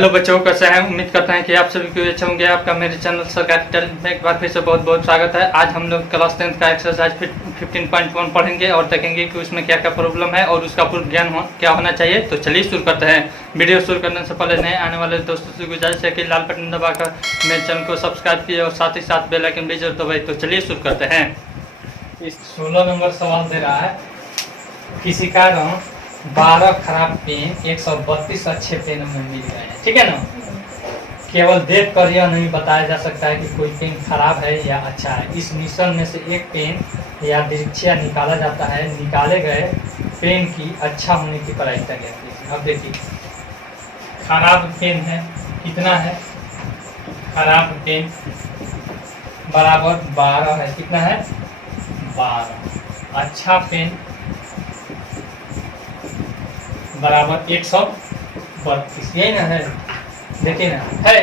Hello बच्चों, कैसे हैं? उम्मीद करते हैं कि आप सभी को अच्छे होंगे। आपका मेरे चैनल सरकारी टैलेंट में एक बार फिर से बहुत बहुत स्वागत है। आज हम लोग क्लास 10 का एक्सरसाइज 15.1 पढ़ेंगे और देखेंगे कि उसमें क्या क्या प्रॉब्लम है और उसका पूर्ण ज्ञान क्या होना चाहिए। तो चलिए शुरू करते हैं। वीडियो शुरू करने से पहले नए आने वाले दोस्तों से गुजारिश है कि लाल बटन दबाकर मेरे चैनल को सब्सक्राइब किए और साथ ही साथ बेल आइकन भी जरूर दबाइए। तो चलिए शुरू करते हैं। इस 16 नंबर सवाल दे रहा है, किसी कारण 12 खराब पेन 132 अच्छे पेन में मिल गए हैं। ठीक है ना। केवल देख कर यह नहीं बताया जा सकता है कि कोई पेन खराब है या अच्छा है। इस मिश्रण में से एक पेन या दृक्ष्या निकाला जाता है। निकाले गए पेन की अच्छा होने की प्रायिकता क्या है। अब देखिए, खराब पेन है, कितना है? खराब पेन बराबर 12 है। कितना है? 12। अच्छा पेन बराबर 132। यही ना है, देखिए ना है।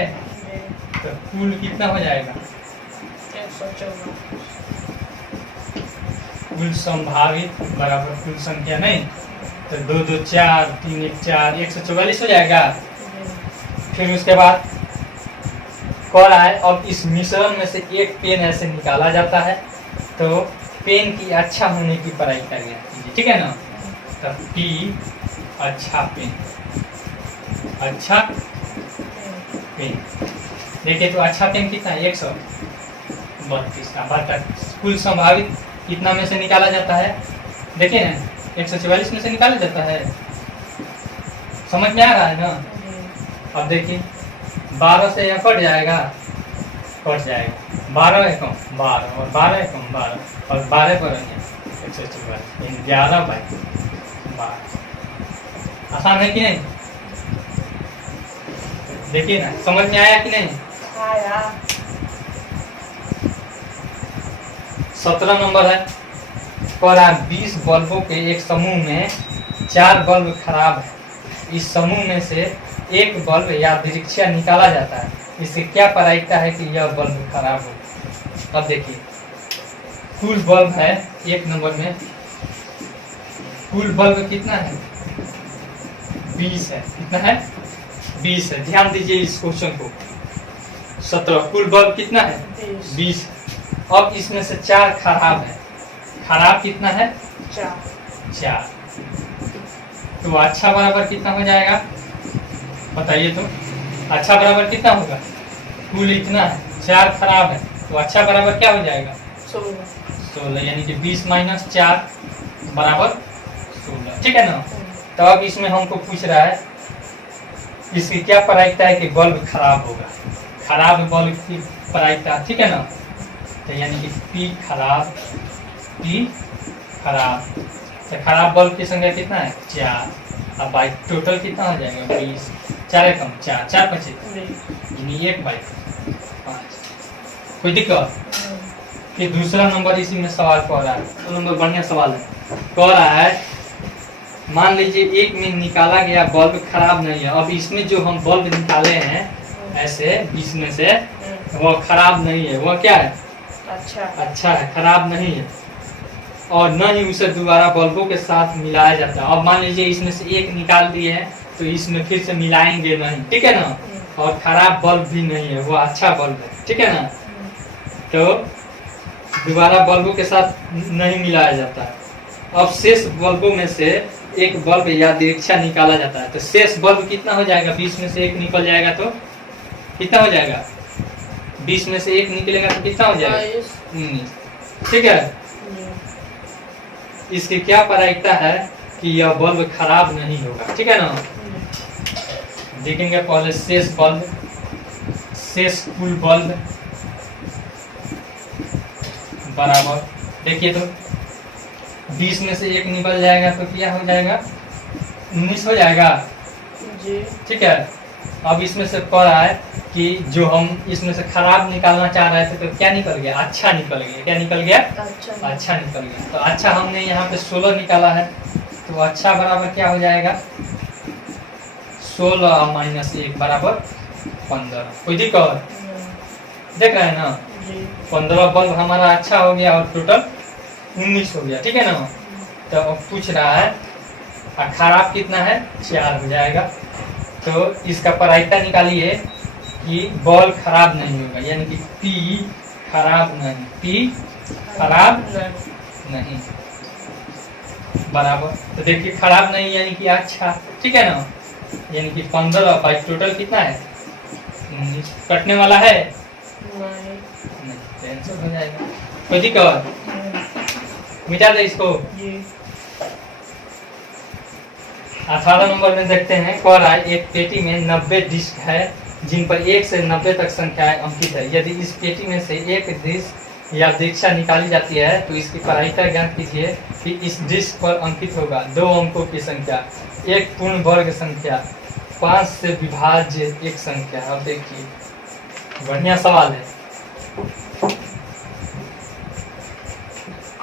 तो कुल कितना हो जाएगा? 114। कुल संभावित बराबर कुल संख्या नहीं, तो 2 2 4 3 1 4 144 हो जाएगा। फिर उसके बाद कह रहा है, अब इस मिश्रण में से एक पेन ऐसे निकाला जाता है तो पेन की अच्छा होने की प्रायिकता ज्ञात कीजिए। ठीक है ना। तो P अच्छा पेन, अच्छा पेन। देखिए तो अच्छा पेन कितना है? 132 का बटा कुल संभावित कितना में से निकाला जाता है? देखिए ना, 144 में से निकाला जाता है। समझ में आ रहा है ना। अब देखिए 12 से यह कट जाएगा, कट जाएगा। 12 एकम 12 और 12 एकम 12 और 12 पर 144 11/12। आसान है कि नहीं? देखिए ना, समझ में आया कि नहीं? आया। 17 नंबर है, पर 20 बल्बों के एक समूह में 4 बल्ब खराब है। इस समूह में से एक बल्ब या दृक्ष्या निकाला जाता है। इससे क्या प्रायिकता है कि यह बल्ब खराब हो? अब देखिए, कुल बल्ब है एक नंबर में, कुल बल्ब कितना है? 20 है। कितना है? 20 है। ध्यान दीजिए इस क्वेश्चन को। 17 कुल बल्ब कितना है? 20। अब इसमें से 4 खराब है। खराब कितना है? 4। तो अच्छा बराबर कितना हो जाएगा? बताइए तो। अच्छा बराबर कितना होगा? कुल इतना है, 4 खराब है, तो अच्छा बराबर क्या हो जाएगा? 16। यानी कि 20 - 4 बराबर 16। ठीक है ना। तो अब इसमें हमको पूछ रहा है, इसकी क्या प्रायिकता है कि बल्ब खराब होगा। खराब बल्ब की प्रायिकता, ठीक है ना। तो यानी कि P खराब, P खराब। तो खराब बल्ब की संख्या कितना है? 4। अब बाई टोटल कितना हो जाएगा? 20। 4 एकम 4 4 5 यानी 1/5। कोई दिक्कत? फिर दूसरा नंबर इसी में सवाल कह रहा है। तो नंबर बढ़िया सवाल है। कह रहा है, मान लीजिए एक में निकाला गया बल्ब खराब नहीं है। अब इसमें जो हम बल्ब निकाले हैं ऐसे 20 में से, वो खराब नहीं है, वो क्या है? अच्छा है, खराब नहीं है। और न ही उसे दोबारा बल्बों के साथ मिलाया जाता है। अब मान लीजिए इसमें से एक निकाल दिए हैं तो इसमें फिर से मिलाएंगे नहीं। ठीक है ना। और खराब बल्ब भी नहीं है, वो अच्छा बल्ब है। ठीक है ना। तो दोबारा बल्बों के साथ नहीं मिलाया जाता है। अब शेष बल्बों में से एक बल्ब या दृक्ष्या निकाला जाता है। तो शेष बल्ब कितना हो जाएगा? 20 में से एक निकल जाएगा तो कितना हो जाएगा? 20 में से एक निकलेगा तो कितना हो जाएगा? 19। ठीक है। इसकी क्या प्रायिकता है कि यह बल्ब खराब नहीं होगा। ठीक है ना। देखेंगे पहले शेष बल्ब, शेष कुल बल्ब बराबर, देखिए तो 20 में से एक निकल जाएगा तो क्या हो जाएगा? 19 हो जाएगा जी। ठीक है। अब इसमें से कह रहा है कि जो हम इसमें से खराब निकालना चाह रहे थे तो क्या निकल गया? अच्छा निकल गया। क्या निकल गया? अच्छा निकल गया। तो अच्छा हमने यहाँ पे 16 निकाला है, तो अच्छा बराबर क्या हो जाएगा? 16 - 1 बराबर 15। कोई दिक्कत? देख रहे हैं ना। 15 बल्ब हमारा अच्छा हो गया और टोटल 19 हो गया। ठीक है ना। तो अब पूछ रहा है खराब कितना है? 4 हो जाएगा। तो इसका प्रायिकता निकालिए कि बॉल खराब नहीं होगा, यानी कि पी खराब नहीं, पी खराब नहीं बराबर। तो देखिए खराब नहीं यानी कि अच्छा, ठीक है ना, यानी कि 15 टोटल कितना है, 19 कटने वाला है नहीं। नहीं, कैंसिल हो जाएगा। कोई दिक्कत, मिटा दे इसको। जी 18 नंबर में देखते हैं, कह रहा है एक पेटी में 90 डिस्क है जिन पर 1 से 90 तक संख्याएं अंकित है। यदि इस पेटी में से एक डिस्क या दीक्षा निकाली जाती है तो इसकी प्रायिकता ज्ञात कीजिए कि इस डिस्क पर अंकित होगा 2 अंकों की संख्या, एक पूर्ण वर्ग संख्या, 5 से विभाज्य एक संख्या। अब देखिए बढ़िया सवाल है।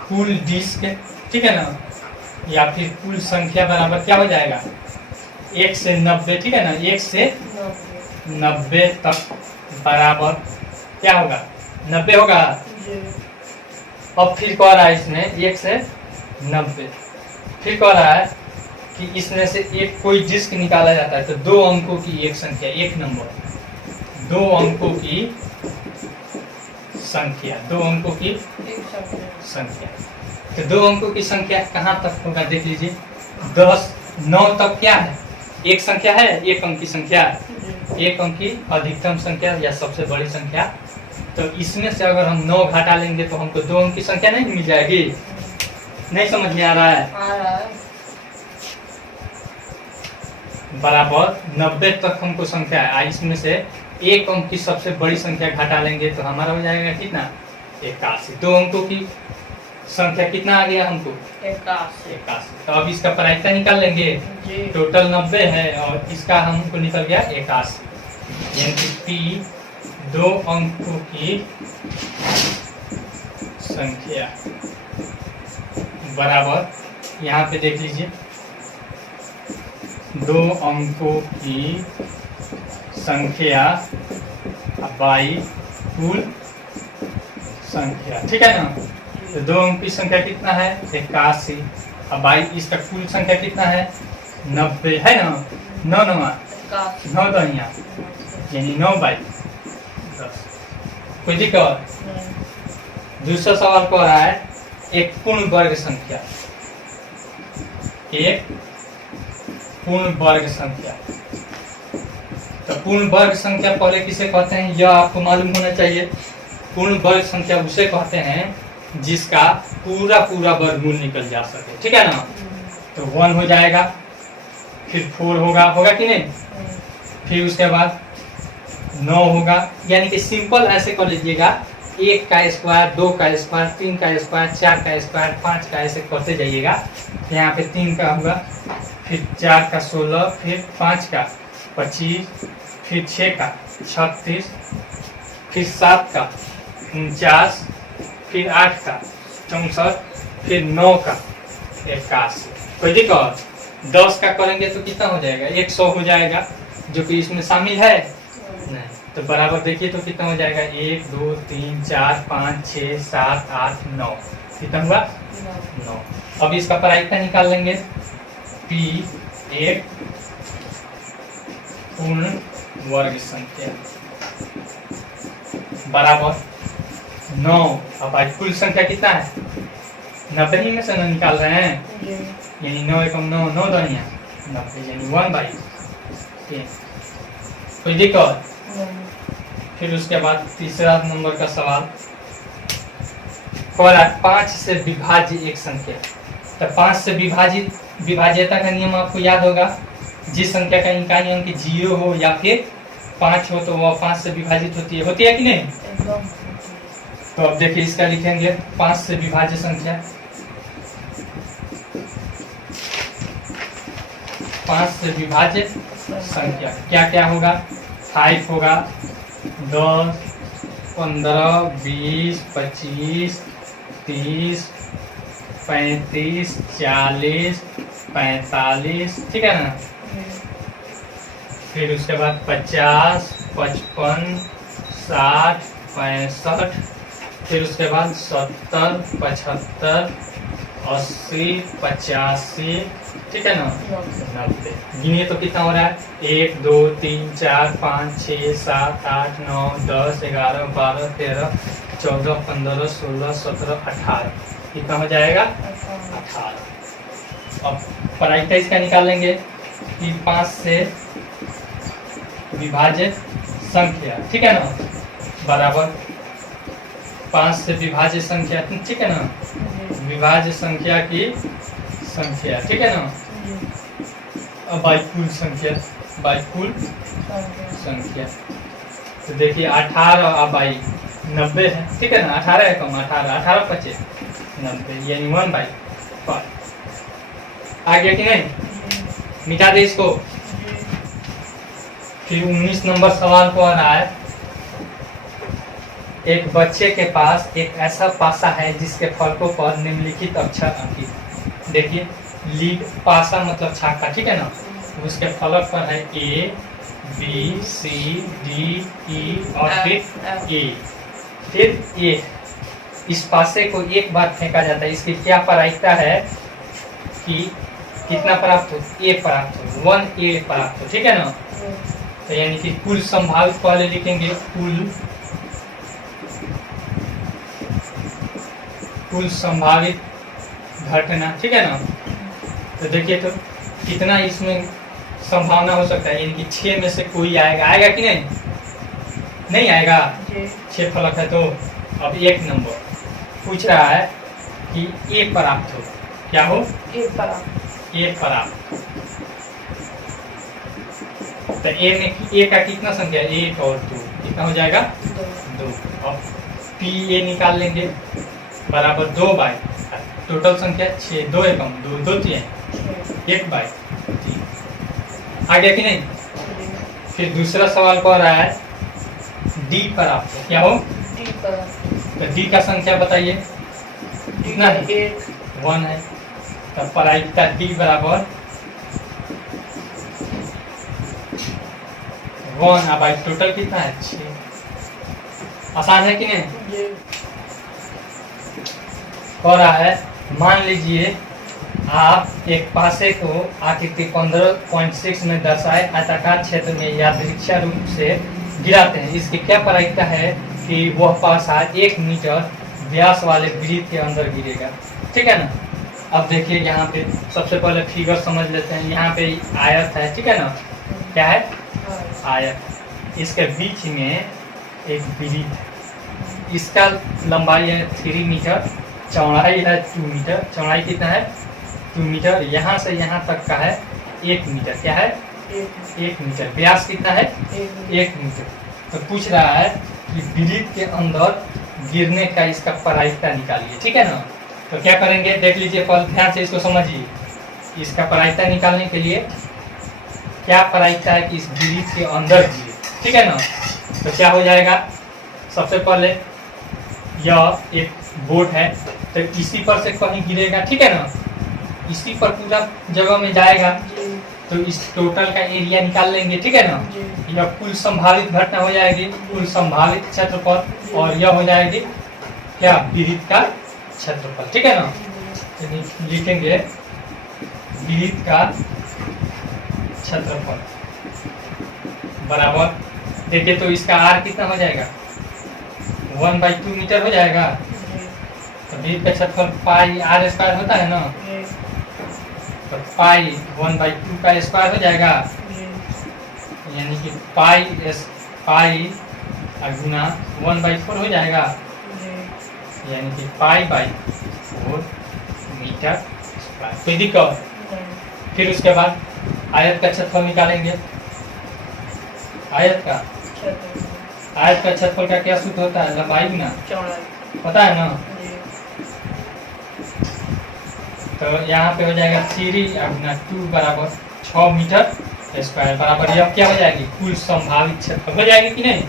कुल डिस्क, ठीक है ना, या फिर कुल संख्या बराबर क्या हो जाएगा, 1 से 90, ठीक है ना, 1 से 90 तक बराबर क्या होगा, 90 होगा। जी अब फिर कह रहा है इसमें 1 से 90, फिर कह रहा है कि इसमें से एक कोई डिस्क निकाला जाता है तो 2 अंकों की एक संख्या, एक नंबर, 2 अंकों की संख्या, 2 अंकों की एक संख्या। संख्या। तो 2 अंकों की संख्या कहाँ तक होगा देख लीजिए, 10, 9 तक क्या है, एक संख्या है, एक अंक की संख्या, जी एक अंक की अधिकतम संख्या या सबसे बड़ी संख्या। तो इसमें से अगर हम 9 घटा लेंगे तो हमको 2 अंक की संख्या नहीं मिल जाएगी। नहीं समझ में आ रहा है, आ रहा है। बराबर 90 तक हमको संख्या है, इसमें से एक अंक की सबसे बड़ी संख्या घटा लेंगे तो हमारा हो जाएगा कितना, 81। 2 अंकों की संख्या कितना आ गया हमको, 81। तो अब इसका प्रायिकता निकाल लेंगे, जी टोटल 90 है और इसका हमको निकल गया 81, यानी कि पी 2 अंकों की संख्या बराबर, यहाँ पे देख लीजिए 2 अंकों की संख्या बाई कुल संख्या, ठीक है ना। तो 2 अंक की संख्या कितना है, 81, अब बाई इसका कुल संख्या कितना है, 90 है ना, 9 9 9 दहिया यानी 9 बाई 10। कोई दिक्कत। दूसरा सवाल कह रहा है एक पूर्ण वर्ग संख्या, एक पूर्ण वर्ग संख्या। तो पूर्ण वर्ग संख्या पहले किसे कहते हैं यह आपको मालूम होना चाहिए। पूर्ण वर्ग संख्या उसे कहते हैं जिसका पूरा पूरा वर्गमूल निकल जा सके, ठीक है ना। तो 1 हो जाएगा, फिर 4 होगा कि नहीं, फिर उसके बाद 9 होगा, यानी कि सिंपल ऐसे कर लीजिएगा, 1 का स्क्वायर, 2 का स्क्वायर, 3 का स्क्वायर, 4 का स्क्वायर, 5 का, ऐसे करते जाइएगा। यहाँ पे 3 का होगा, फिर 4 का 16, फिर 5 का 25, फिर 6 का 36, फिर 7 का 49, फिर 8 का 64, फिर 9 का 81। कोई दिक्कत। 10 का करेंगे तो कितना हो जाएगा, 100 हो जाएगा, जो कि इसमें शामिल है नहीं। तो बराबर देखिए तो कितना हो जाएगा, 1 2 3 4 5 6 7 8 9, कितना हुआ 9। अब इसका प्रायिकता निकाल लेंगे, P एक पूर्ण वर्ग संख्या बराबर 9। अब आज कुल संख्या कितना है, 90 ही में से ना निकाल रहे हैं, यानी 9 एकम 9, 9 दनिया 90, यानी 1/10। कोई दिक्कत। फिर उसके बाद तीसरा नंबर का सवाल, 5 से विभाज्य एक संख्या। तो 5 से विभाज्यता का नियम आपको याद होगा, जिस संख्या का इकाई अंक 0 हो या फिर 5 हो तो वह 5 से विभाजित होती है कि नहीं। तो अब देखिए इसका लिखेंगे 5 से विभाज्य संख्या, 5 से विभाज्य संख्या क्या क्या होगा, 5 होगा, 10 15 20 25 30 35 40 45, ठीक है ना। फिर उसके बाद 50 55 60 65, फिर उसके बाद 70 75 80, 85, ठीक है ना, 90। 90। गिनिए तो कितना हो रहा है? 1 2 3 4 5 6 7 8 9 10 11 12 13 14 15 16 17 18। कितना हो जाएगा? 18। अब पराइता इसका निकाल लेंगे कि 5 से विभाजित संख्या, ठीक है ना, बराबर 5 से विभाज्य संख्या, ठीक है ना, विभाज्य संख्या की संख्या, ठीक है ना, अब बाई कुल संख्या, बाई कुल संख्या। तो देखिए 18 और बाई 90 है, ठीक है ना, 18 है कम, 18 25 90, यानी 1/5। आ गया कि नहीं? मिटा दे इसको। फिर 19 नंबर सवाल को आ रहा है, एक बच्चे के पास एक ऐसा पासा है जिसके फलकों पर निम्नलिखित अक्षर अंकित है। देखिए लीड, पासा मतलब छाका, ठीक है ना, उसके फलक पर है A B C D E और फिर A, फिर A। इस पासे को एक बार फेंका जाता है, इसकी क्या प्रायिकता है कि कितना प्राप्त हो? A प्राप्त हो, 1A प्राप्त हो, ठीक है ना। तो यानी कि कुल संभावित, पहले लिखेंगे कुल संभावित घटना, ठीक है ना। तो देखिए तो कितना इसमें संभावना हो सकता है, यानी कि 6 में से कोई आएगा, आएगा कि नहीं? नहीं आएगा, 6 फलक है। तो अब 1 नंबर पूछ रहा है कि A प्राप्त हो, क्या हो? A प्राप्त। तो A का कितना संख्या? 1 और 2, कितना हो जाएगा? 2। अब PA निकाल लेंगे, बराबर 2/, टोटल संख्या 6, 2 एकम 2 2 3 1/3। आ गया कि नहीं? फिर दूसरा सवाल को आ रहा है D प्राप्त हो, क्या हो? तो D का संख्या बताइए कितना है? 1 है। तो प्रायिकता D बराबर 1, अब टोटल कितना है? 6। आसान है कि नहीं? हो रहा है, मान लीजिए आप एक पासे को आकृति 15.6 में दर्शाए आयताकार क्षेत्र में यादृच्छिक रूप से गिराते हैं। इसकी क्या प्रायिकता है कि वह पासा 1 मीटर व्यास वाले वृत्त के अंदर गिरेगा, ठीक है ना। अब देखिए यहाँ पे सबसे पहले फिगर समझ लेते हैं। यहाँ पे आयत है, ठीक है ना, क्या है? आयत। इसके बीच में एक वृत्त, इसका लंबाई है 3 मीटर, चौड़ाई है 2 मीटर। चौड़ाई कितना है? 2 मीटर। यहाँ से यहाँ तक का है 1 मीटर, क्या है? 1 मीटर। व्यास कितना है? 1 मीटर। तो पूछ रहा है कि वृत्त के अंदर गिरने का इसका प्रायिकता निकालिए, ठीक है ना। तो क्या करेंगे देख लीजिए, पहले ध्यान से इसको समझिए। इसका प्रायिकता निकालने के लिए क्या प्रायिकता है कि इस वृत्त के अंदर गिरे, ठीक है ना। तो क्या हो जाएगा? सबसे पहले यह एक बोर्ड है, तो इसी पर से कहीं गिरेगा, ठीक है ना, इसी पर पूरा जगह में जाएगा। तो इस टोटल का एरिया निकाल लेंगे, ठीक है ना। यह कुल संभावित घटना हो जाएगी, कुल संभावित क्षेत्रफल, और यह हो जाएगी क्या? वृत्त का क्षेत्रफल, ठीक है ना। तो लिखेंगे वृत्त का क्षेत्रफल बराबर, देखिए तो इसका आर कितना हो जाएगा? 1/2 मीटर हो जाएगा। तो वृत्त का क्षेत्रफल पाई आर स्क्वायर होता है ना, तो पाई 1/2 का स्क्वायर हो जाएगा, यानी कि पाई गुना 1/4 हो जाएगा, यानी कि पाई/4 मीटर स्क्वायर। कोई दिक्कत? फिर उसके बाद आयत का क्षेत्रफल निकालेंगे। आयत का क्षेत्रफल का क्या सूत्र होता है? लंबाई गुना चौड़ाई, पता है ना। तो यहाँ पे हो जाएगा 3 गुना 2 बराबर 6 मीटर स्क्वायर, बराबर यह क्या हो जाएगी? कुल संभावित क्षेत्रफल हो जाएगी कि नहीं?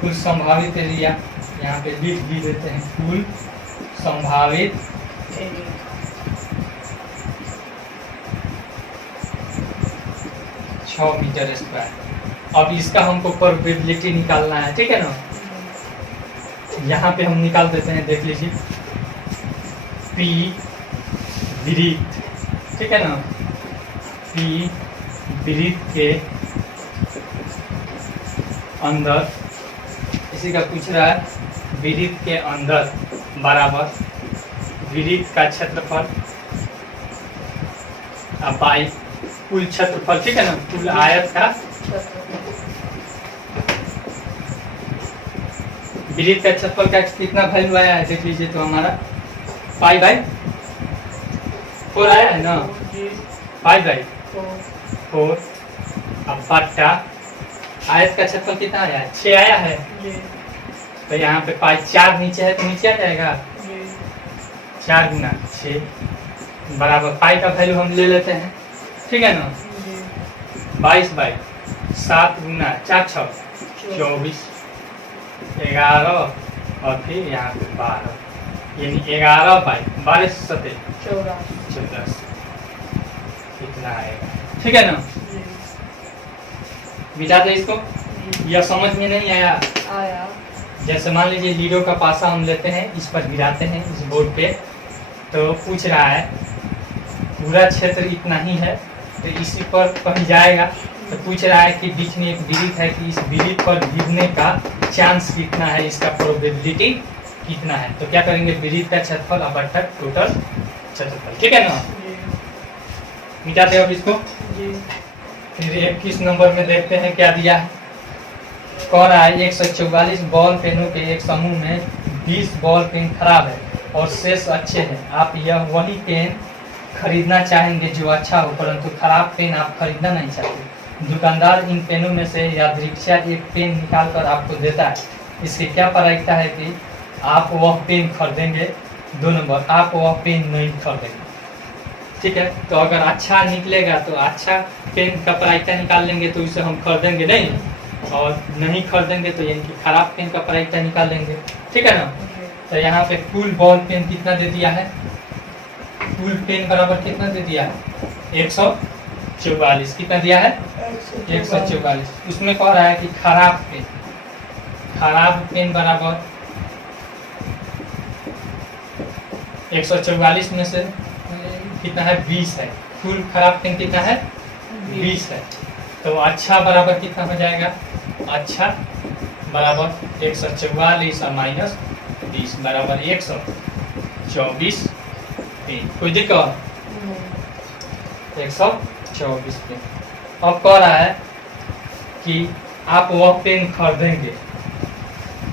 कुल संभावित एरिया यहाँ पे लिख भी देते हैं, कुल संभावित एरिया 6 मीटर स्क्वायर। अब इसका हमको प्रोबेबिलिटी निकालना है, ठीक है ना। यहाँ पे हम निकाल देते हैं, देख लीजिए P वृत्त, ठीक है ना, P वृत्त के अंदर, इसी का पूछ रहा है, वृत्त के अंदर बराबर वृत्त का क्षेत्रफल बाई कुल क्षेत्रफल, ठीक है ना, कुल आयत का, वृत्त का क्षेत्रफल का कितना वैल्यू आया है देख लीजिए। तो हमारा पाई बाई 4 आया है ना, पाई बाई 4, अब बट्टा आयत का क्षेत्रफल कितना आया है, 6 आया है। तो यहाँ पे पाई 4 नीचे है तो नीचे आ जाएगा, 4 गुना 6 बराबर पाई का वैल्यू हम ले लेते हैं, ठीक है ना, 22 बाई 7 गुना 4 6 24, 11 और फिर यहाँ पे 12, यानी 11 बाई 12 7 14, इतना आएगा, ठीक है ना। मिटा दे इसको, यह समझ में नहीं आया। जैसे मान लीजिए लीडो का पासा हम लेते हैं, इस पर गिराते हैं इस बोर्ड पे, तो पूछ रहा है पूरा क्षेत्र इतना ही है, तो इसी पर कहीं जाएगा, तो पूछ रहा है कि बीच में एक वृत्त है कि इस वृत्त पर गिरने का चांस कितना है, इसका प्रोबेबिलिटी कितना है। तो क्या करेंगे, वृत्त का क्षेत्रफल अपवर्तक टोटल क्षेत्रफल, ठीक है ना। मिटाते हैं अब इसको। फिर 21 नंबर में देखते हैं क्या दिया है। कह रहा है 144 बॉल पेनों के एक समूह में 20 बॉल पेन खराब है और शेष अच्छे हैं। आप यह वही पेन खरीदना चाहेंगे जो अच्छा हो, परंतु खराब पेन आप खरीदना नहीं चाहते। दुकानदार इन पेनों में से यादृच्छिक एक पेन निकाल कर आपको देता है। इसकी क्या प्रायिकता है कि आप वह पेन खरीदेंगे। 2 नंबर, आप वह पेन नहीं खरीदेंगे, ठीक है। तो अगर अच्छा निकलेगा तो अच्छा पेन का प्रायिकता निकाल लेंगे, तो इसे हम खरीदेंगे नहीं, और नहीं खरीदेंगे तो यानी कि खराब पेन का प्रायिकता निकाल लेंगे, ठीक है ना। तो यहाँ पे कुल बॉल पेन कितना दे दिया है, कुल पेन बराबर कितना दे दिया है, 144, कितना दिया है 144। उसमें कह रहा है कि खराब पेन बराबर 144 में से कितना है 20 है, कुल खराब पेन कितना है 20 है। तो अच्छा बराबर कितना हो जाएगा, अच्छा बराबर 144 और माइनस 20 बराबर 124 पेन। कोई दिक्कत, 124 पेन। अब कह रहा है कि आप वह पेन खरीदेंगे।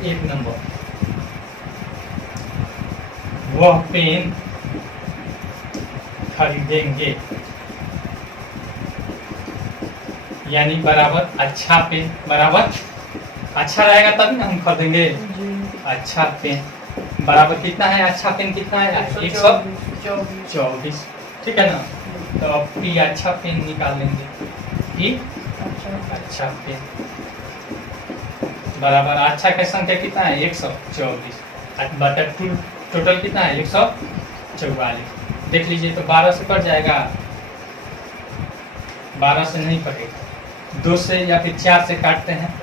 1 नंबर, वह पेन खरीदेंगे, यानी बराबर अच्छा पेन बराबर अच्छा रहेगा तभी ना हम खरीदेंगे। अच्छा पेन बराबर कितना है, अच्छा पेन कितना है 124, ठीक है ना। तो अब पी अच्छा पेन निकाल लेंगे, पी अच्छा पेन बराबर अच्छा का संख्या कितना है 124 बटा टोटल कितना है 144। देख लीजिए तो 12 से कट जाएगा, 12 से नहीं कटेगा, 2 से या फिर 4 से काटते हैं।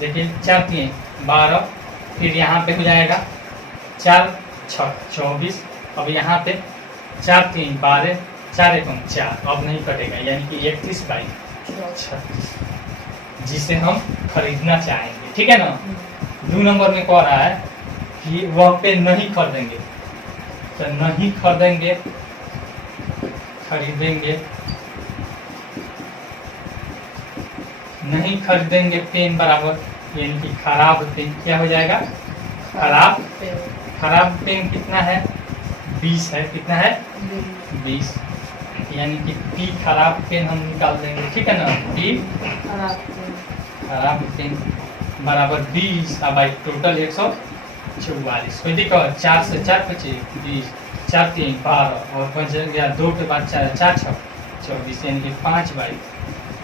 देखिए 4 3 12, फिर यहाँ पे हो जाएगा 4 6 24, अब यहाँ पे 4 3 12, 4 1 4, अब नहीं कटेगा, यानी कि 31 बाई 36, जिसे हम खरीदना चाहेंगे, ठीक है ना। 2 नंबर में कह रहा है कि वह पे नहीं खरीदेंगे, तो नहीं खरीदेंगे, खरीदेंगे नहीं खरीदेंगे पेन बराबर, यानी कि खराब पेन क्या हो जाएगा, खराब पेन कितना है 20 है, कितना है 20, यानी कि पी खराब पेन हम निकाल देंगे, ठीक है ना। पी खराब पेन बराबर 20 बाई टोटल 144। कोई दिक्कत, 4 से 4 25 20, 4 3 12 और 5 गया 2 के बाद 4 4 6 24, यानी कि 5 बाई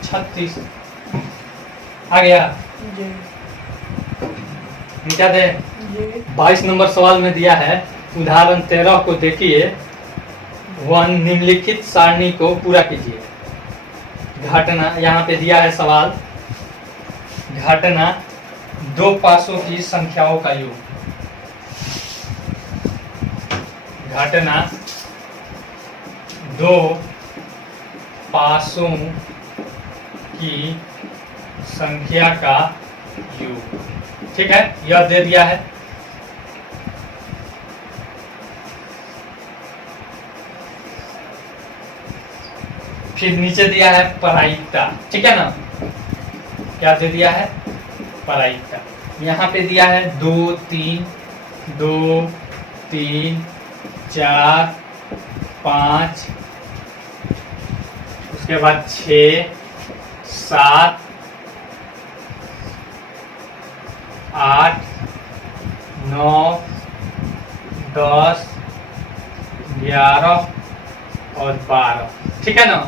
36 आ गया। मिटा दे। 22 नंबर सवाल में दिया है, उदाहरण 13 को देखिए, वन निम्नलिखित सारणी को पूरा कीजिए। घटना, यहाँ पे दिया है सवाल, घटना 2 पासों की संख्याओं का योग। घटना दो पासों की संख्या का योग। ठीक है, यह दे दिया है। फिर नीचे दिया है प्रायिकता। ठीक है ना, क्या दे दिया है? प्रायिकता। यहाँ पे दिया है 2 3 2 3 4 5, उसके बाद 6 7 8 9 10 11 और 12। ठीक है ना।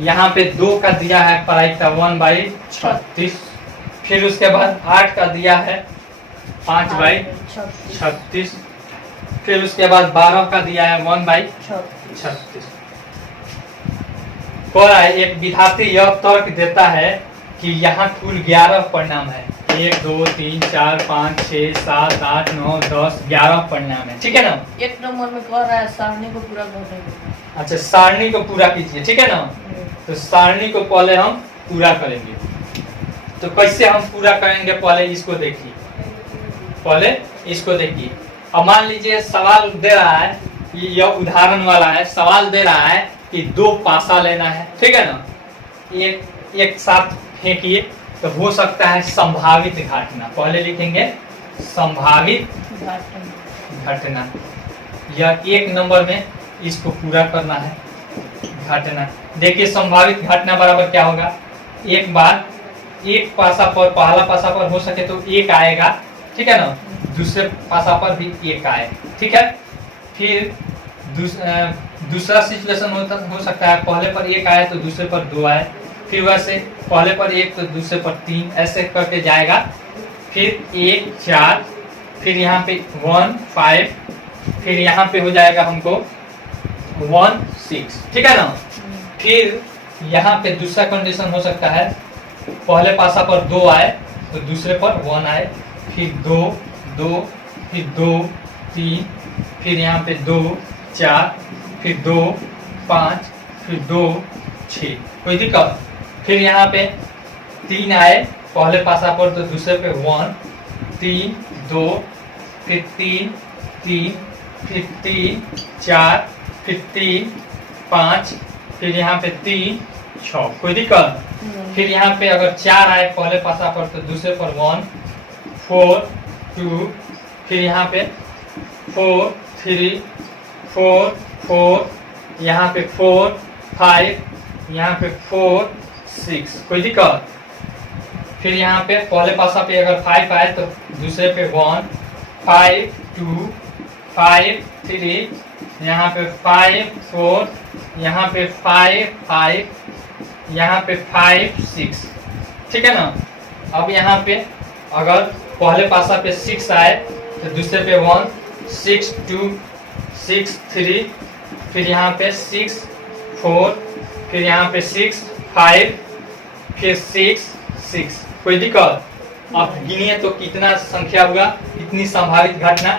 यहाँ पे 2 का दिया है प्रायिकता 1/36। फिर उसके बाद 8 का दिया है 5/36। फिर उसके बाद 12 का दिया है 1/36। एक विद्यार्थी यह तर्क देता है कि यहाँ कुल 11 परिणाम है। 1 2 3 4 5 6 7 8 9 10 11 परिणाम है। ठीक है ना। एक नंबर में कह रहा है सारणी को पूरा करने को। अच्छा, सारणी को पूरा कीजिए। ठीक है ना। तो सारणी को पहले हम पूरा करेंगे। तो कैसे हम पूरा करेंगे, पहले इसको देखिए। पहले इसको देखिए। अब मान लीजिए सवाल दे रहा है, यह उदाहरण वाला है। सवाल दे रहा है कि 2 पासा लेना है। ठीक है ना। एक साथ फेंकिए तो हो सकता है संभावित घटना। पहले लिखेंगे संभावित घटना। यह 1 नंबर में इसको पूरा करना है। घटना देखिए, संभावित घटना बराबर क्या होगा? एक बार एक पासा पर, पहला पासा पर हो सके तो 1 आएगा। ठीक है ना। दूसरे पासा पर भी 1 आए। ठीक है। फिर दूसरा सिचुएशन हो सकता है, पहले पर 1 आए तो दूसरे पर 2 आए। फिर वैसे पहले पर 1 तो दूसरे पर 3, ऐसे करके जाएगा। फिर 1 4, फिर यहाँ पे 1 5, फिर यहाँ पे हो जाएगा हमको 1 6। ठीक है ना। फिर यहाँ पे दूसरा कंडीशन हो सकता है, पहले पासा पर 2 आए तो दूसरे पर 1 आए। फिर 2 2, फिर 2 3, फिर यहाँ पे 2 4, फिर 2 5, फिर 2 6। कोई दिक्कत? फिर यहाँ पे 3 आए पहले पासा पर तो दूसरे पे 1 3 2, फिर 3 3, फिर 3 4, फिर 3 5, फिर यहाँ पे 3 6। कोई दिक्कत? फिर यहाँ पे अगर 4 आए पहले पासा पर तो दूसरे पर 1 4 2, फिर यहाँ पे 4 3 4 4, यहाँ पे 4 5, यहाँ पे 4 6। कोई दिक्कत? फिर यहाँ पे पहले पासा पे अगर 5 आए तो दूसरे पे 1 5 2 5 3, यहाँ पे 5 4, यहाँ पे 5 5, यहाँ पे 5 6। ठीक है ना। अब यहाँ पे अगर पहले पासा पे 6 आए तो दूसरे पे 1 6 2 6 3, फिर यहाँ पे 6 4, फिर यहाँ पे 6 5, फिर 6 6। कोई दिक्कत? आप गिनिए तो कितना संख्या हुआ, कितनी संभावित घटना?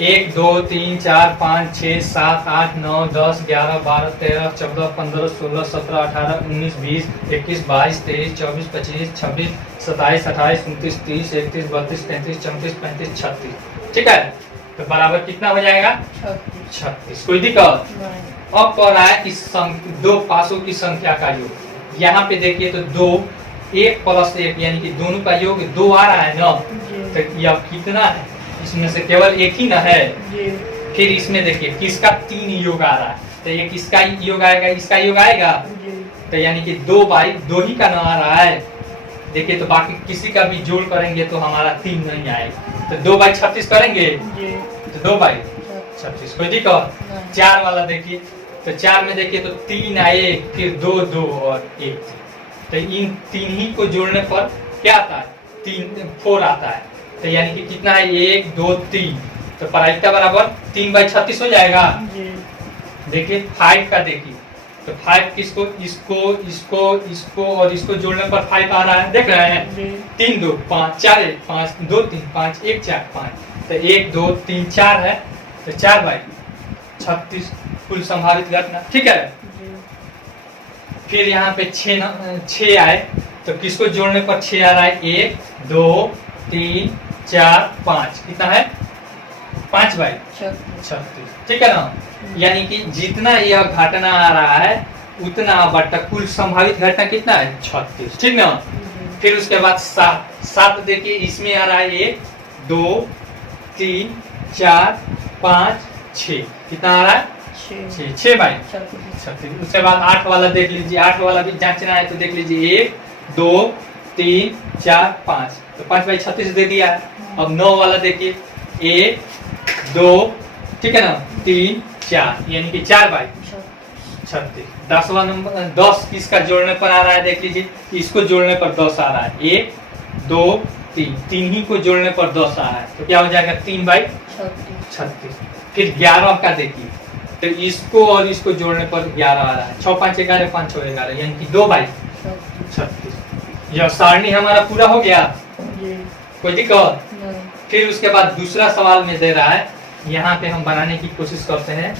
1 2 3 4 5 6 7 8 9 10 11 12 13 14 15 16 17 18 19 20 21 22 23 24 25 26 27 28 29 30 31 32 33 34 35 36। ठीक है। तो बराबर कितना हो जाएगा? 36। कोई दिक्कत? अब कह रहा है कि 2 पासों की संख्या का योग। यहाँ पे देखिए तो 2 1 + 1 यानी कि दोनों का योग 2 आ रहा है ना। तो यह कितना है? इसमें से केवल एक ही ना है। फिर इसमें देखिए किसका 3 योग आ रहा है, तो ये किसका योग आएगा? इसका योग आएगा। तो यानी कि 2/2 ही का ना आ रहा है। देखिए तो बाकी किसी का भी जोड़ करेंगे तो हमारा 3 नहीं आएगा। तो 2/36 करेंगे तो 2/36। कोई दिक्कत? 4 वाला देखिए तो 4 में देखिए तो 3 आए, फिर 2 2 और 1। तो इन 3 ही को जोड़ने पर क्या आता है? 4 आता है। तो यानी कि कितना है? 1 2 3। तो प्रायिकता बराबर 3/36 हो जाएगा। देखिए 5 का देखिए तो 5 किसको? इसको और इसको जोड़ने पर 5 आ रहा है। देख रहे हैं? 3 2 5 4 1 5 2 3 5 1 4 5। तो 1 2 3 4 है तो 4/36 36 कुल संभावित घटना, ठीक है। जी। फिर यहाँ पे 6 आए तो किसको जोड़ने पर 6 आ रहा है? 1 2 3 4 5, कितना है? 5 बाई 36, ठीक है ना। यानी कि जितना यह घटना आ रहा है उतना बटा कुल संभावित घटना कितना है? 36, ठीक ना। फिर उसके बाद 7 देखिए इसमें आ रहा है 1 2 3 4 5 6, कितना आ रहा है? 6 बाई 36। उसके बाद 8 वाला देख लीजिए, 8 वाला भी जांचना है तो देख लीजिए 1 2 3 4 5, तो 5 बाई 36 दे दिया है। अब 9 वाला देखिए 1 2, ठीक है ना, 3 4, यानी कि 4 बाई 36। 10वां नंबर 10 किसका जोड़ने पर आ रहा है? देख लीजिए, इसको जोड़ने पर 10 आ रहा है, 1 2 3, 3 ही को जोड़ने पर 10 आ रहा है, तो क्या हो जाएगा? 3 बाई 36। फिर 11 का देखिए, तो इसको और इसको जोड़ने पर 11 आ रहा है, 6 5 11 5 6 11, यानी कि 2 बाई 36। यह सारणी हमारा पूरा हो गया, कोई दिक्कत? फिर उसके बाद दूसरा सवाल में दे रहा है, यहाँ पे हम बनाने की कोशिश करते हैं।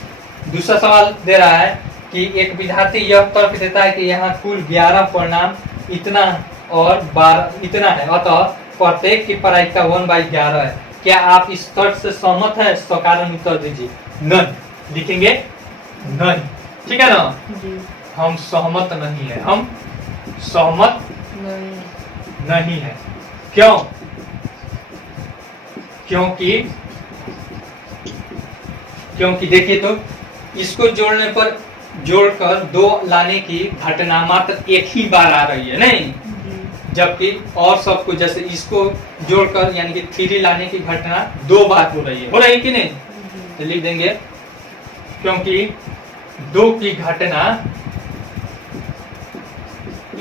दूसरा सवाल दे रहा है कि एक विद्यार्थी यह तर्क देता है कि यहाँ कुल 11 परिणाम इतना और 12 इतना है, अतः प्रत्येक की प्रायिकता 1/11 है। क्या आप इस तर्क से सहमत है? सकारात्मक उत्तर दीजिए। नहीं लिखेंगे, नहीं, ठीक है ना। हम सहमत नहीं है, हम सहमत नहीं है। क्यों? क्योंकि देखिए तो इसको जोड़ने पर जोड़कर 2 लाने की घटना मात्र एक ही बार आ रही है, नहीं, जबकि और सबको जैसे इसको जोड़कर यानी कि 3 लाने की घटना 2 बार हो रही है कि नहीं? तो लिख देंगे क्योंकि 2 की घटना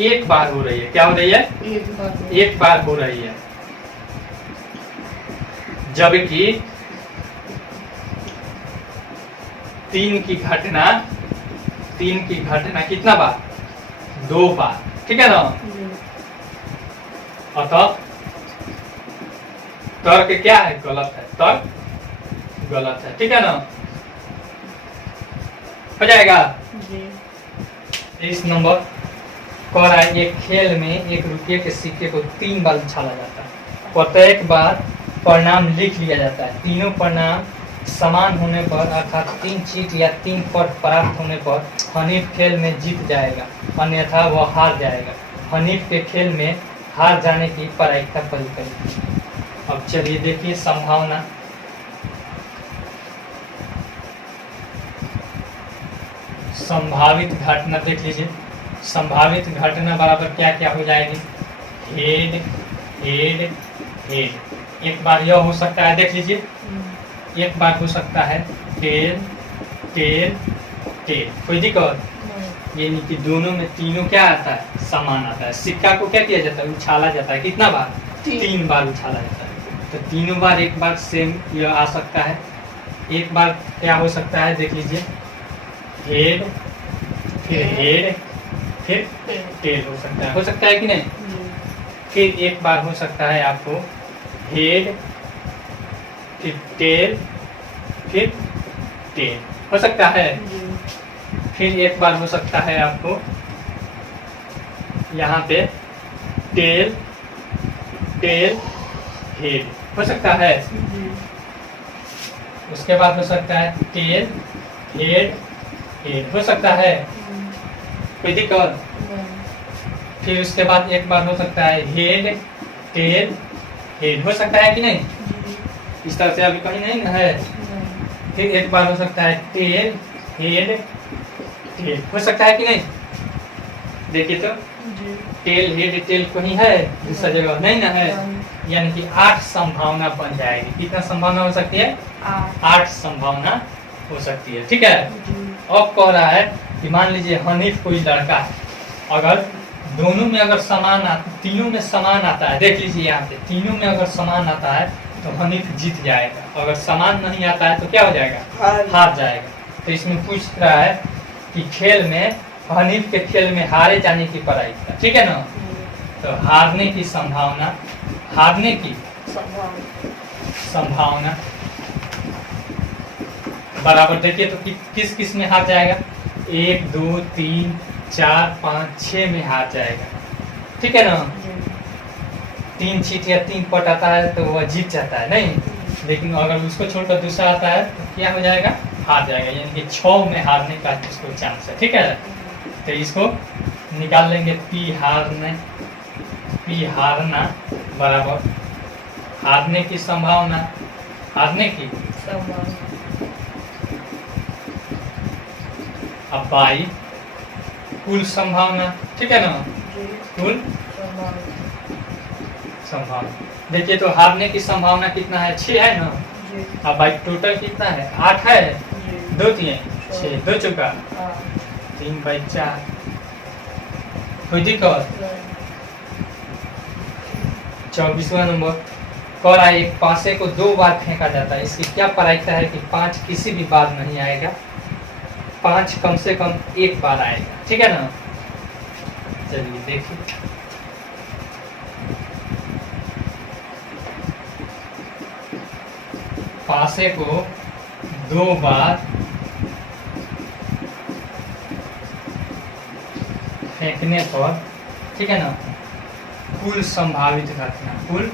एक बार हो रही है। क्या हो रही है? एक बार हो रही है, जबकि 3 की घटना कितना बार? 2 बार, ठीक है ना। अतः तर्क क्या है? गलत है, तर्क गलत है, ठीक है ना। हो जाएगा। 23 नंबर कह रहा है, एक खेल में 1 रुपये के सिक्के को 3 बार उछाला जाता है, प्रत्येक बार परिणाम लिख लिया जाता है। तीनों परिणाम समान होने पर अर्थात 3 चीट या 3 पट प्राप्त होने पर हनीफ खेल में जीत जाएगा, अन्यथा वह हार जाएगा। हनीफ के खेल में हार जाने की प्रायिकता परी करें। अब चलिए देखिए संभावना। संभावित घटना देख लीजिए, संभावित घटना बराबर क्या क्या हो जाएगी? Head head head. एक बार यह हो सकता है, देख लीजिए, एक बार हो सकता है टेल टेल टेल, कोई दिक्कत? यानी कि दोनों में तीनों क्या आता है? समान आता है। सिक्का को क्या किया जाता है? उछाला जाता है, कितना बार? 3 बार उछाला जाता है। तो तीनों बार एक बार सेम यह आ सकता है। एक बार क्या हो सकता है? देख लीजिए, हेड फिर टेल हो सकता है कि नहीं? फिर एक बार हो सकता है आपको हेड फिर टेल हो सकता है। फिर एक बार हो सकता है आपको यहाँ पे टेल हेड हो सकता है। उसके बाद हो सकता है टेल हेड हो सकता है, कोई दिक्कत? फिर उसके बाद एक बार हो सकता है हेड टेल हेड हो सकता है कि नहीं? इस तरह से अभी कहीं नहीं ना है। फिर एक बार हो सकता है टेल हेड टेल हो सकता है कि नहीं? देखिए तो टेल हेड टेल कहीं है दूसरा जगह नहीं ना है, यानी कि 8 संभावना बन जाएगी। कितना संभावना हो सकती है? 8 संभावना हो सकती है, ठीक है। अब कह रहा है कि मान लीजिए हनीफ कोई लड़का है, अगर दोनों में अगर तीनों में समान आता है, देख लीजिए यहाँ पे तीनों में अगर समान आता है तो हनीफ जीत जाएगा, अगर समान नहीं आता है तो क्या हो जाएगा? हार जाएगा। तो इसमें पूछ रहा है कि खेल में हनीफ के खेल में हारे जाने की प्रायिकता, ठीक है ना। तो हारने की संभावना बराबर देखिए तो किस किस में हार जाएगा, 1 2 3 4 5 6 में हार जाएगा, ठीक है ना। 3 चीट या 3 पट आता है तो वह जीत जाता है नहीं, लेकिन अगर उसको छोड़कर दूसरा आता है तो क्या हो जाएगा, हार जाएगा, यानी कि 6 में हारने का इसको चांस है, ठीक है। तो इसको निकाल लेंगे, पी हारना बराबर हारने की संभावना, हारने की अब बाई कुल संभावना, ठीक है ना, कुल संभावना। देखिए तो हारने की संभावना कितना है, 6 है ना, अब बाई टोटल कितना है, 8 है, 2 3 6 2 चुका, 3/4, कोई दिक्कत। 24वां नंबर, कर आए एक पासे को 2 बार फेंका जाता है, इसकी क्या प्रायिकता है कि 5 किसी भी बार नहीं आएगा, 5 कम से कम 1 बार आएगा, ठीक है ना। चलिए देखिए, पासे को 2 बार फेंकने पर, ठीक है ना, कुल संभावित घटना, कुल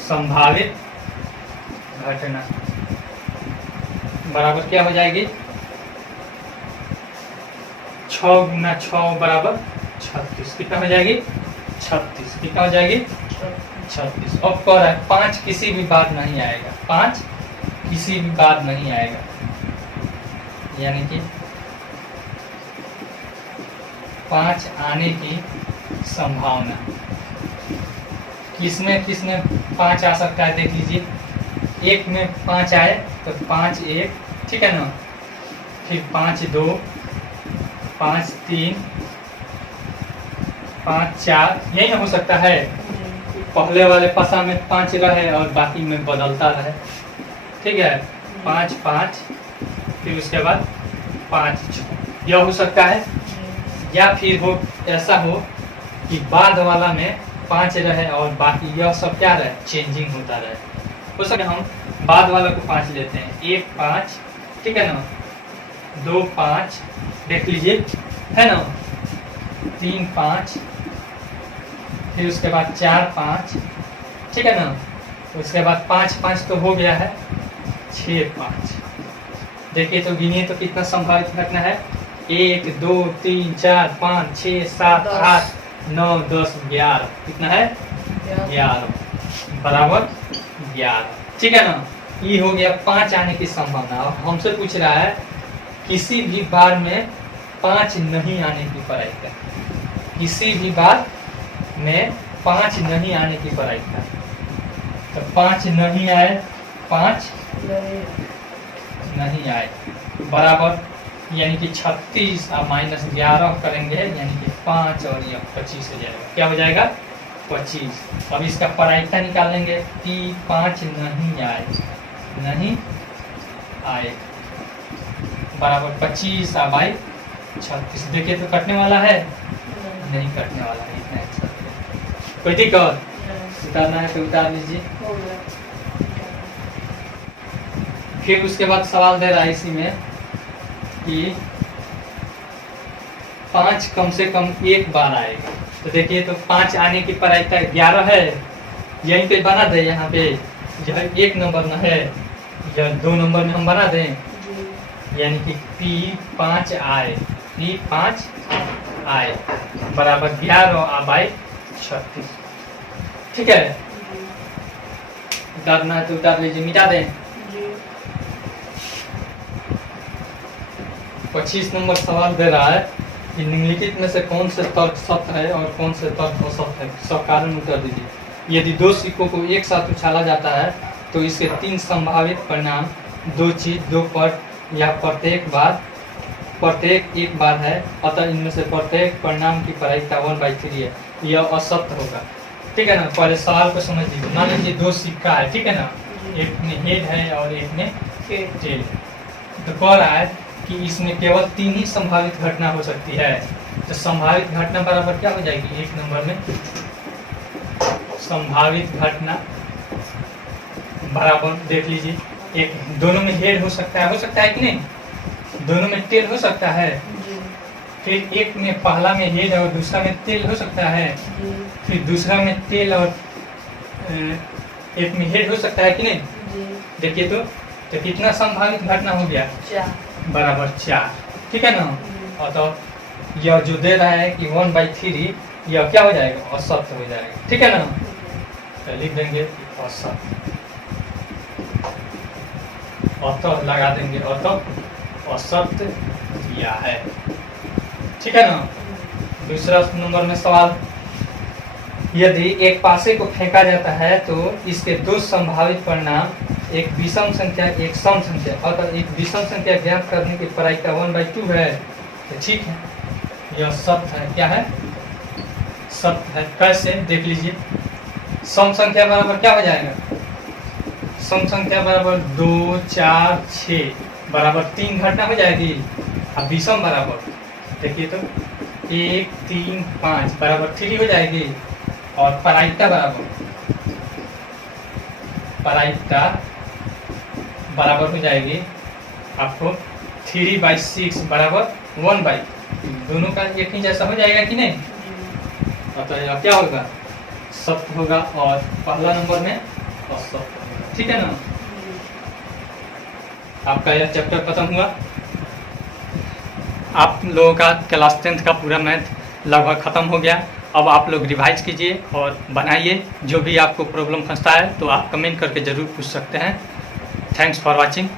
संभावित घटना बराबर क्या हो जाएगी, 6 गुना 6 बराबर 36, कितना हो जाएगी 36, कितना हो जाएगी 36। अब कह रहा है 5 किसी भी बार नहीं आएगा, 5 किसी भी बार नहीं आएगा, यानी कि 5 आने की संभावना, किसमें 5 आ सकता है, देख लीजिए, 1 में 5 आए तो 5 1, ठीक है ना, फिर 5 2 5 3 5 4, यही ना हो सकता है, पहले वाले पासा में 5 रहे और बाकी में बदलता रहे, ठीक है, 5 5 फिर उसके बाद 5 6, यह हो सकता है। या फिर हो ऐसा हो कि बाद वाला में 5 रहे और बाकी यह सब क्या रहे, चेंजिंग होता रहे, हो सकता है। हम बाद वाला को 5 लेते हैं, 1 5, ठीक है ना, 2 5, देख लीजिए, है ना, 3 5, फिर उसके बाद 4 5, ठीक है ना, उसके बाद 5 5 तो हो गया है, 6 5। देखिए तो गिनिए तो कितना संभावित घटना है, 1 2 3 4 5 6 7 8 9 10 11, कितना है 11 बराबर 11, ठीक है ना। ये हो गया 5 आने की संभावना। अब हमसे पूछ रहा है किसी भी बार में 5 नहीं आने की प्रायिकता, किसी भी बार में 5 नहीं आने की प्रायिकता, तो 5 नहीं आए, 5 नहीं आए बराबर, यानी कि 36 और -11 करेंगे, यानी कि 5 और यह 25 हो जाएगा, क्या हो जाएगा 25। अब इसका प्रायिकता निकालेंगे कि 5 नहीं आए, नहीं आए बराबर 25 और बाई 36। देखिए तो कटने वाला है, नहीं कटने वाला है, इतना अच्छा। कोई दिक्कत, उतारना है तो उतार लीजिए। फिर उसके बाद सवाल दे रहा है इसी में कि 5 कम से कम 1 बार आएगा, तो देखिए तो 5 आने की प्रायिकता 11 है, यहीं पे बना दे, यहाँ पे यह 1 नंबर में है, यह 2 नंबर में हम बना दें, यानी कि P5 आए, P5 आए बराबर 11 बाई 36, ठीक है। उतारना है तो उतार लीजिए, मिटा दें। 25 नंबर सवाल दे रहा है कि निम्नलिखित में से कौन से तर्क सत्य है और कौन से तर्क असत्य है, सब कारण उत्तर दीजिए। यदि 2 सिक्कों को एक साथ उछाला जाता है तो इसके 3 संभावित परिणाम, 2 चीज 2 पट या प्रत्येक 1 बार है, अतः इनमें से प्रत्येक परिणाम की प्रायिकता 1/3 है, यह असत्य होगा, ठीक है ना। पहले सवाल को समझ लीजिए, मान लीजिए 2 सिक्का है, ठीक है ना, एक में हेड है और एक में टेल, तो कह रहा है कि इसमें केवल 3 ही संभावित घटना हो सकती है, तो संभावित घटना बराबर क्या हो जाएगी, 1 नंबर में संभावित घटना बराबर देख लीजिए, एक दोनों में हेड हो सकता है कि नहीं, दोनों में टेल हो सकता है। जी फिर एक में पहला में हेड और दूसरा में टेल हो सकता है। जी फिर दूसरा में टेल और एक में हेड हो सकता है कि नहीं। जी देखिए तो कितना संभावित घटना हो गया, 4 बराबर 4, ठीक है ना। और तो यह जो दे रहा है कि 1/3, यह क्या हो जाएगा, असत्य हो जाएगा, ठीक है ना। तो लिख देंगे कि असत्य, अतः लगा देंगे, अतः असत्य दिया है, ठीक है ना। दूसरा नंबर में सवाल, यदि एक पासे को फेंका जाता है तो इसके दो संभावित परिणाम, एक विषम संख्या एक सम संख्या, अतः एक विषम संख्या ज्ञात करने की प्रायिकता 1/2 है। तो ठीक है, यह सत्य है, क्या है, सत्य है। कैसे, देख लीजिए, सम संख्या बराबर क्या हो जाएगा, सम संख्या बराबर 2 4 6 बराबर 3 घटना हो जाएगी। अब विषम बराबर देखिए तो 1 3 5 बराबर 3 हो जाएगी। और प्रायिकता बराबर हो जाएगी आपको 3/6 बराबर 1/2, दोनों का एक ही जैसा हो जाएगा कि नहीं। अतः यह क्या होगा, सत्य होगा, और पहला नंबर में असत्य होगा, ठीक है ना। आपका यह चैप्टर खत्म हुआ। आप लोगों का क्लास 10th का पूरा मैथ लगभग ख़त्म हो गया। अब आप लोग रिवाइज कीजिए और बनाइए। जो भी आपको प्रॉब्लम फंसता है तो आप कमेंट करके ज़रूर पूछ सकते हैं। Thanks for watching.